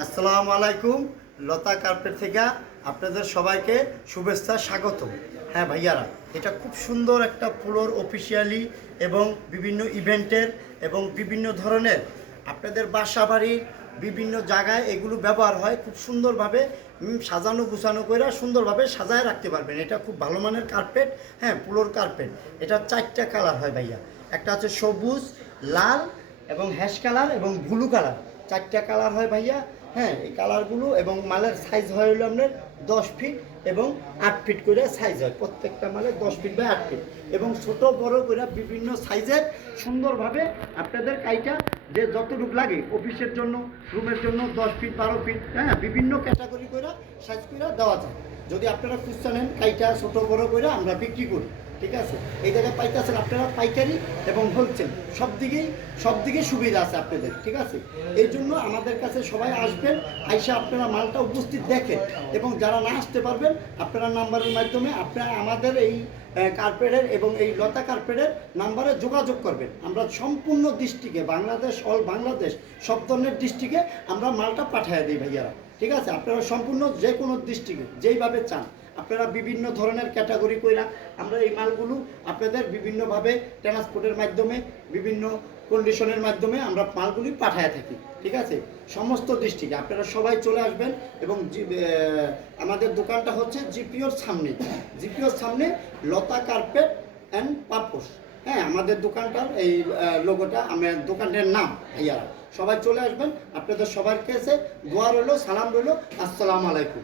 আসসালামু আলাইকুম। লতা কার্পেট থেকে আপনাদের সবাইকে শুভেচ্ছা স্বাগত। হ্যাঁ ভাইয়ারা, এটা খুব সুন্দর একটা ফ্লোর অফিসিয়ালি এবং বিভিন্ন ইভেন্টের এবং বিভিন্ন ধরনের আপনাদের বাসা বাড়ির বিভিন্ন জায়গায় এগুলো ব্যবহার হয়। খুব সুন্দরভাবে সাজানো গুছানো করে সুন্দরভাবে সাজায় রাখতে পারবেন। এটা খুব ভালো মানের কার্পেট। হ্যাঁ, ফ্লোর কার্পেট। এটা 4টা কালার হয় ভাইয়া। একটা হচ্ছে সবুজ, লাল এবং হ্যাশ কালার এবং ব্লু কালার। 4টা কালার হয় ভাইয়া। হ্যাঁ, এই কালারগুলো এবং মালের সাইজ হয় হলো আপনার 10 ফিট এবং 8 ফিট করে সাইজ হয়। প্রত্যেকটা মালের 10 ফিট বা 8 ফিট এবং ছোট বড় করে বিভিন্ন সাইজের সুন্দরভাবে আপনাদের কাইটা যে যতটুকু লাগে অফিসের জন্য, রুমের জন্য 10 ফিট 12 ফিট, হ্যাঁ, বিভিন্ন ক্যাটাগরি করে সাইজ করে দেওয়া যায়। যদি আপনারা খুচরা নেন কাইটা ছোট বড় করে আমরা বিক্রি করি। ঠিক আছে, এই জায়গায় পাইতেছেন আপনারা পাইকারি এবং হোলসেল সব দিকেই সুবিধা আছে আপনাদের। ঠিক আছে, এই জন্য আমাদের কাছে সবাই আসবেন, আইসা আপনারা মালটা উপস্থিত দেখেন এবং যারা না আসতে পারবেন আপনারা নাম্বারের মাধ্যমে আপনারা আমাদের এই কার্পেটের এবং এই লতা কার্পেটের নাম্বারে যোগাযোগ করবেন। আমরা সম্পূর্ণ ডিস্ট্রিক্টে বাংলাদেশ, অল বাংলাদেশ সব ধরনের ডিস্ট্রিক্টে আমরা মালটা পাঠিয়ে দিই ভাইয়ারা। ঠিক আছে, আপনারা সম্পূর্ণ যে কোনো ডিস্ট্রিক্টে যেইভাবে চান আপনারা বিভিন্ন ধরনের ক্যাটাগরি কইরা আমরা এই মালগুলো আপনাদের বিভিন্নভাবে ট্রান্সপোর্টের মাধ্যমে বিভিন্ন কন্ডিশনের মাধ্যমে আমরা মালগুলি পাঠায় থাকি। ঠিক আছে, সমস্ত ডিস্ট্রিক্টে আপনারা সবাই চলে আসবেন এবং আমাদের দোকানটা হচ্ছে জিপিওর সামনে লতা কার্পেট অ্যান্ড পারপোস। হ্যাঁ, আমাদের দোকানটার এই লোগোটা, আমার দোকানটার নাম ভাইয়ারা। সবাই চলে আসবেন, আপনাদের সবার কাছে দোয়া রইল, সালাম রইল। আসসালামু আলাইকুম।